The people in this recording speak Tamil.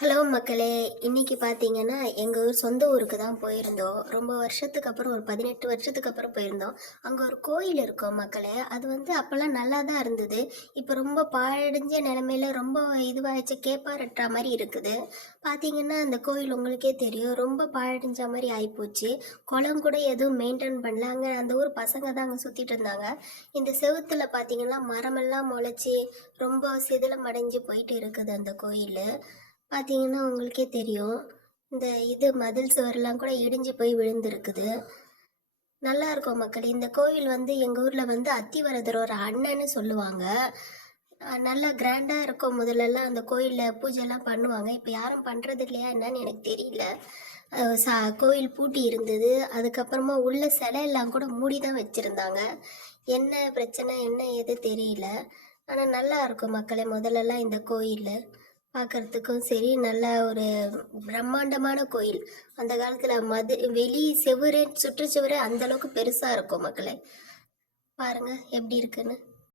ஹலோ மக்களே! இன்னைக்கு பார்த்தீங்கன்னா, எங்க ஊர் சொந்த ஊருக்கு தான் போயிருந்தோம். ரொம்ப வருஷத்துக்கு அப்புறம் ஒரு 18 வருஷத்துக்கு அப்புறம் போயிருந்தோம். அங்க ஒரு கோயில் இருக்கும் மக்களே. அது வந்து அப்பலாம் நல்லா தான் இருந்தது. இப்ப ரொம்ப பாழடைஞ்ச நிலைமையில ரொம்ப இதுவாயிருச்சு கேப்பாரட்ற மாரி இருக்குது. பார்த்தீங்கன்னா, அந்த கோயில் உங்களுக்கே தெரியும். ரொம்ப பாழடைஞ்ச மாரி ஆயிப்போச்சு. குளம் கூட எதுவும் மெயின்டெயின் பண்ணல. அங்க அந்த ஊர் பசங்க தான் அங்க சுத்திட்டு இருந்தாங்க. இந்த செவுத்துல பார்த்தீங்கன்னா, மரமெல்லாம் மொளச்சு ரொம்ப சிதிலமடைஞ்சு போயிட்டு இருக்குது அந்த கோயிலு. பார்த்தீங்கன்னா உங்களுக்கே தெரியும். இந்த மதில் சுவரெல்லாம் கூட இடிஞ்சு போய் விழுந்திருக்குது. நல்லா இருக்கும் மக்களே. இந்த கோவில் வந்து எங்க ஊர்ல வந்து அத்திவரதர் ஒரு அண்ணன்னு சொல்லுவாங்க. நல்லா கிராண்டா இருக்கும். முதல்லலாம் அந்த கோயில்ல பூஜைலாம் பண்ணுவாங்க. இப்ப யாரும் பண்றது இல்லையா என்னன்னு எனக்கு தெரியல. அ ச கோயில் பூட்டி இருந்தது. அதுக்கப்புறமா உள்ள சிலை எல்லாம் கூட மூடி தான் வச்சிருந்தாங்க. என்ன பிரச்சனை, என்ன ஏது தெரியல. ஆனா நல்லா இருக்கும் மக்களே முதல்லலாம் இந்த கோயிலு. பார்க்கறதுக்கும் சரி, நல்ல ஒரு பிரம்மாண்டமான கோயில். அந்த காலத்துல வெளி செவுரே சுற்றுச்சுவரே அந்த அளவுக்கு பெருசா இருக்கும் மக்களே. பாருங்க எப்படி இருக்குன்னு.